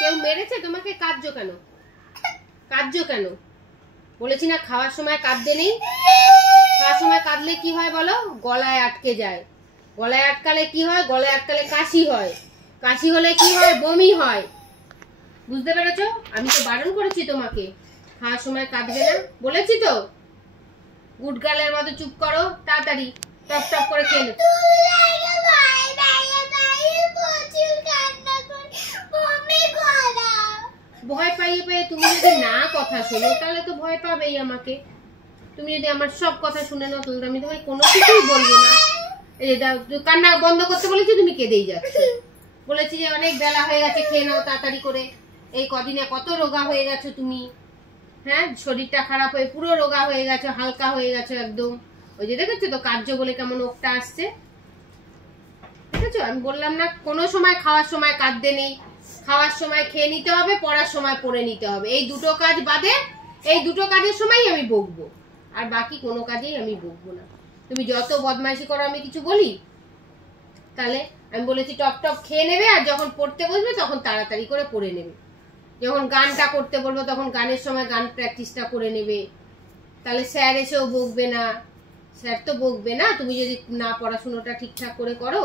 কেউ মেরেছে তোমাকে? কাঁদছো কেন? কাঁদছো কেন? বলেছি না খাওয়ার সময় কাঁদতে নেই। খাওয়ার সময় কাঁদলে কি হয় বলো? গলায় আটকে যায়। গলায় আটকালে কি হয়? গলায় আটকালে কাশি হয়। কাশি হলে কি হয়? বমি হয়। বুঝতে পেরেছো? আমি তো বারণ করেছি তোমাকে খাওয়ার সময় কাঁদবে না, বলেছি তো। গুড গার্লের মতো চুপ করো, তাড়াতাড়ি টপ টপ করে খেয়ে নে। ভয় পাইয়ে পাইয়ে তুমি যদি না কথা শোনো তাহলে তো ভয় পাবেই আমাকে। তুমি যদি আমার সব কথা শুনে নাও তাহলে আমি তোমায় কোনো কিছুই বলবো না। এই যে কান্না বন্ধ করতে বলেছি, তুমি কেঁদেই যাচ্ছ। বলেছি যে অনেক বেলা হয়ে গেছে, খেয়ে নাও তাড়াতাড়ি করে। এই কদিনে কত রোগা হয়ে গেছো তুমি। হ্যাঁ, শরীরটা খারাপ হয়ে পুরো রোগা হয়ে গেছো, হালকা হয়ে গেছো একদম। ওই যে দেখেছো তো কার্য বলে কেমন ওকটা আসছে, দেখেছো? আমি বললাম না কোনো সময় খাওয়ার সময় কাঁদতে নেই। খাওয়ার সময় খেয়ে নিতে হবে, পড়ার সময় পড়ে নিতে হবে। এই দুটো কাজ বাদে, এই দুটো কাজের সময় আমি বকবো, আর বাকি কোনো কাজেই আমি বকবো না। তুমি যত বদমাইশি করো আমি কিছু বলি? তাহলে আমি বলেছি টপ টপ খেয়ে নেবে, আর যখন পড়তে বসবে তখন তাড়াতাড়ি করে পড়ে নেবে। যখন গানটা করতে বলবো তখন গানের সময় গান প্র্যাকটিসটা করে নেবে। তাহলে স্যার এসেও বকবে না। স্যার তো বকবে না তুমি যদি না পড়াশোনাটা ঠিকঠাক করে করো।